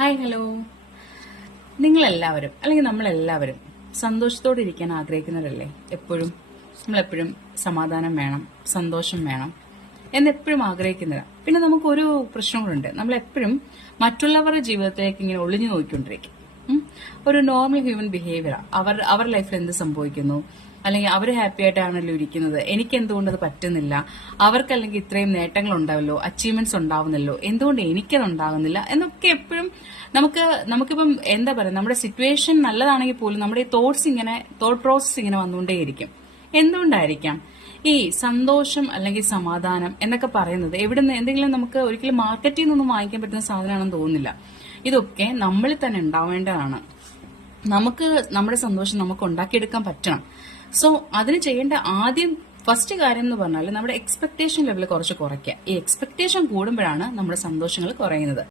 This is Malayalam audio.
Hi hello. നിങ്ങളെല്ലാവരും അല്ലെങ്കിൽ നമ്മളെല്ലാവരും സന്തോഷത്തോടെ ഇരിക്കാൻ ആഗ്രഹിക്കുന്നവരല്ലേ? നമ്മളെപ്പോഴും സമാധാനം വേണം, സന്തോഷം വേണം എന്നെപ്പോഴും ആഗ്രഹിക്കുന്നവരാ. പിന്നെ നമുക്കൊരു പ്രശ്നങ്ങളുണ്ട്. നമ്മളെപ്പോഴും മറ്റുള്ളവരുടെ ജീവിതത്തിലേക്ക് ഇങ്ങനെ ഒളിഞ്ഞു നോക്കിക്കൊണ്ടിരിക്കും. ഒരു നോർമൽ ഹ്യൂമൻ ബിഹേവിയർ. അവർ ലൈഫിൽ എന്ത് സംഭവിക്കുന്നു, അല്ലെങ്കിൽ അവർ ഹാപ്പി ആയിട്ടാണല്ലോ ഇരിക്കുന്നത്, എനിക്ക് എന്തുകൊണ്ട് അത് പറ്റുന്നില്ല, അവർക്കല്ലെങ്കിൽ ഇത്രയും നേട്ടങ്ങൾ ഉണ്ടാവല്ലോ, അച്ചീവ്മെന്റ്സ് ഉണ്ടാവുന്നല്ലോ, എന്തുകൊണ്ട് എനിക്കത് ഉണ്ടാകുന്നില്ല എന്നൊക്കെ എപ്പോഴും നമുക്കിപ്പം എന്താ പറയുക, നമ്മുടെ സിറ്റുവേഷൻ നല്ലതാണെങ്കിൽ പോലും നമ്മുടെ ഈ തോട്ട് പ്രോസസ് ഇങ്ങനെ വന്നുകൊണ്ടേയിരിക്കും. എന്തുകൊണ്ടായിരിക്കാം? ഈ സന്തോഷം അല്ലെങ്കിൽ സമാധാനം എന്നൊക്കെ പറയുന്നത് എവിടുന്ന് എന്തെങ്കിലും നമുക്ക് ഒരിക്കലും മാർക്കറ്റിൽ നിന്നൊന്നും വാങ്ങിക്കാൻ പറ്റുന്ന സാധനമാണെന്ന് തോന്നുന്നില്ല. ഇതൊക്കെ നമ്മളിൽ തന്നെ ഉണ്ടാവേണ്ടതാണ്. നമ്മുടെ സന്തോഷം നമുക്ക് ഉണ്ടാക്കിയെടുക്കാൻ പറ്റണം. സോ അതിന് ചെയ്യേണ്ട ഫസ്റ്റ് കാര്യം എന്ന് പറഞ്ഞാൽ നമ്മുടെ എക്സ്പെക്ടേഷൻ ലെവൽ കുറച്ച് കുറയ്ക്കുക. ഈ എക്സ്പെക്ടേഷൻ കൂടുമ്പോഴാണ് നമ്മുടെ സന്തോഷങ്ങൾ കുറയുന്നത്.